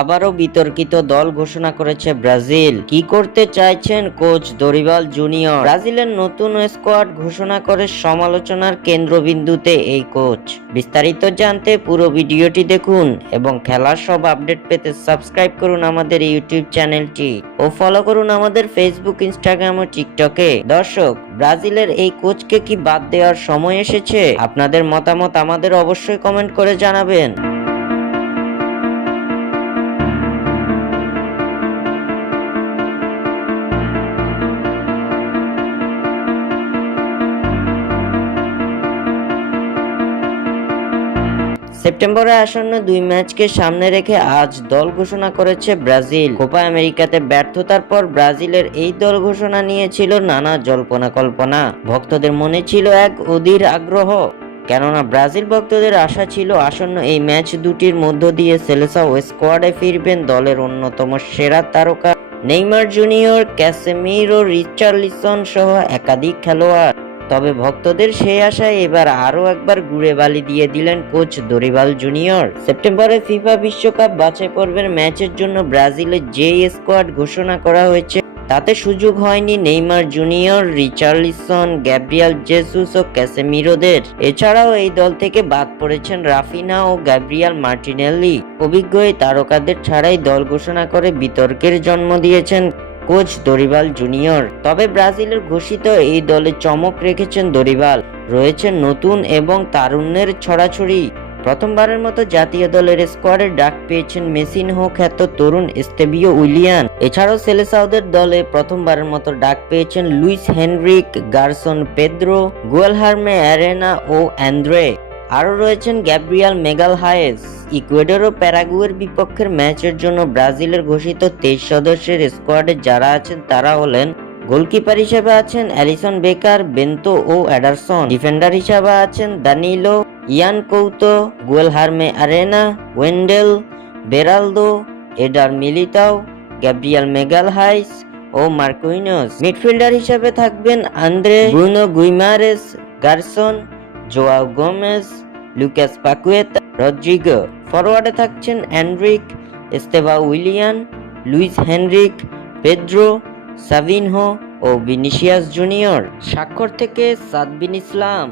আবারও বিতর্কিত দল ঘোষণা করেছে ব্রাজিল। কি করতে চাইছেন কোচ দরিবাল জুনিয়র? ব্রাজিলের নতুন স্কোয়াড ঘোষণা করে সমালোচনার কেন্দ্রবিন্দুতে এই কোচ। বিস্তারিত জানতে পুরো ভিডিওটি দেখুন এবং খেলার সব আপডেট পেতে সাবস্ক্রাইব করুন আমাদের ইউটিউব চ্যানেলটি ও ফলো করুন আমাদের ফেসবুক, ইনস্টাগ্রাম ও টিকটকে। দর্শক, ব্রাজিলের এই কোচকে কি বাদ দেওয়ার সময় এসেছে? আপনাদের মতামত আমাদের অবশ্যই কমেন্ট করে জানাবেন। সেপ্টেম্বরে আসন্ন 2 ম্যাচকে সামনে রেখে আজ দল ঘোষণা করেছে ব্রাজিল। কোপা আমেরিকাতে ব্যর্থতার পর ব্রাজিলের এই দল ঘোষণা নিয়েছিল নানা জল্পনা কল্পনা। ভক্তদের মনে ছিল এক অধীর আগ্রহ, কেননা ব্রাজিল ভক্তদের আশা ছিল আসন্ন এই ম্যাচ দুটির মধ্য দিয়ে সেলেসাও স্কোয়াডে ফিরবেন দলের অন্যতম সেরা তারকা নেইমার জুনিয়র, ক্যাসেমিরো, রিচার্লিসন সহ একাধিক খেলোয়াড়। তবে ভক্তদের সেই আশায় এবার আরও একবার গুড়ে বালি দিয়ে দিলেন কোচ দরিবাল জুনিয়র। সেপ্টেম্বরে ফিফা বিশ্বকাপ বাছাই পর্বের ম্যাচের জন্য ব্রাজিলের যে স্কোয়াড ঘোষণা করা হয়েছে তাতে সুযোগ হয়নি Neymar Junior, Richarlison, Gabriel Jesus ও ক্যাসেমিরোদের। এছাড়াও এই দল থেকে বাদ পড়েছেন রাফিনা ও গ্যাব্রিয়েল মার্টিনেল্লি। অভিজ্ঞ এই তারকাদের ছাড়াই দল ঘোষণা করে বিতর্কের জন্ম দিয়েছেন কোচ দরিবাল জুনিয়র। তবে ব্রাজিলের ঘোষিত এই দলে চমক রেখেছেন দরিবাল। রয়েছে নতুন এবং তারুণ্যের ছড়াছড়ি। প্রথমবারের মতো জাতীয় দলের স্কোয়াডে ডাক পেয়েছেন মেসিনহো খ্যাত তরুণ এস্তেবিও উইলিয়ান। এছাড়াও সেলেসাওদের দলে প্রথমবারের মতো ডাক পেয়েছেন Luis Henrique, Gerson Pedro, Guilherme Arana ও অ্যান্দ্রে। আরও রয়েছেন গ্যাব্রিয়েল মেগালহায়েস। ইকুয়েডর ও প্যারাগুয়ের বিপক্ষের ম্যাচের জন্য ব্রাজিলের ঘোষিত 23 সদস্যের স্কোয়াডে যারা আছেন তারা হলেন: গোলকিপার হিসেবে আছেন অ্যালিসন বেকার, বেন্তো ও এডারসন। ডিফেন্ডার হিসেবে আছেন Danilo, Yan Couto, Guilherme Arana, Wendell, Beraldo, Eder Militao, Gabriel Magalhaes ও মার্কুইনোস। মিডফিল্ডার হিসেবে থাকবেন Andre, Bruno Guimaraes, Gerson, Joao Gomes, Lucas Paqueta, Rodrygo. ফরওয়ার্ডে থাকছেন Endrick, Estevao Willian, Luis Henrique, Pedro, Savinho ও Vinicius Junior. স্বাক্ষর থেকে সাদবিন ইসলাম।